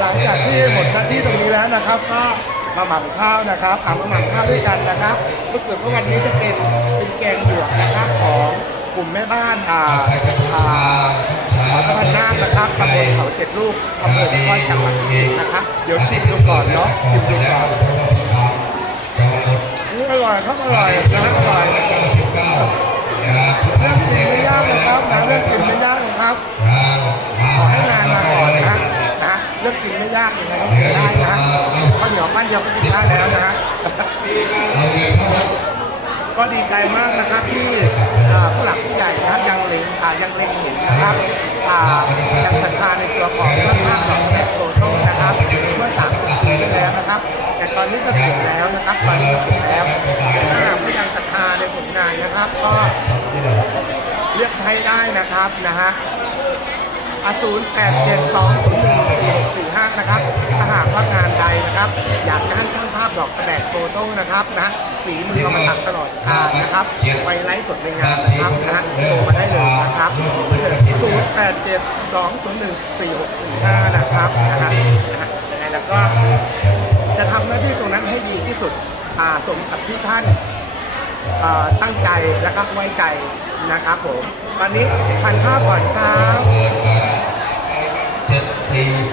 หลังจากที่หมดหน้าที่ตรงนี้แล้วนะครับ ก็มาหมั่นข้าวนะครับอ่ามาหมั่นข้าวด้วยกันนะครับรู้สึกว่าวันนี้จะเป็นเป็นแกงหยวกนะครับของกลุ่มแม่บ้านอ่าอ่าขอตะพันนาคนะครับตำบลเขาเจ็ดลูกอำเภอนครจังหวัดพิจิตรนะครับ เดี๋ยวชิมดูก่อนเนาะชิมดูก่อนอืมอร่อยครับอร่อยนะอร่อยเรื่องกินไม่ยากนะครับนะเรื่องกินไม่ยากนะครับ เรื่องกินไม่ยากยังไงก็กินได้นะฮะข้าวเหนียวปั้นเดียวก็กินได้แล้วนะฮะก็ดีใจมากนะครับที่อ่าผู้หลักผู้ใหญ่นะยังเล็งอ่ายังเล็งเห็นนะครับอ่ายังศรัทธาในตัวของพระภาคดอกแบบโตโต้นะครับเมื่อ30ปีที่แล้วนะครับ แต่ตอนนี้ก็เปลี่ยนแล้วนะครับ ตอนนี้ก็เปลี่ยนแล้วแต่ถ้าหากผู้ยังศรัทธาในผลงานนะครับ ก็เลือกให้ได้นะครับนะฮะ อาศูนย์แปดเจ็ดสองศูนะครับ ถ้าหากว่างานใดนะครับ อยากจะให้ช่างภาพดอกกระแดดโตโต้นะครับนะฝีมือเอามาตัดตลอดการนะครับ ไปไลฟ์สดในงานนะครับนะโทรมาได้เลยนะครับศูนย์แปดเจ็ดสองศูนะครับนะฮะยังไงแล้วก็จะทำหน้าที่ตรงนั้นให้ดีที่สุดสมกับที่ท่านตั้งใจและก็ไว้ใจนะครับผมตอนนี้ทานข้าวก่อนครับ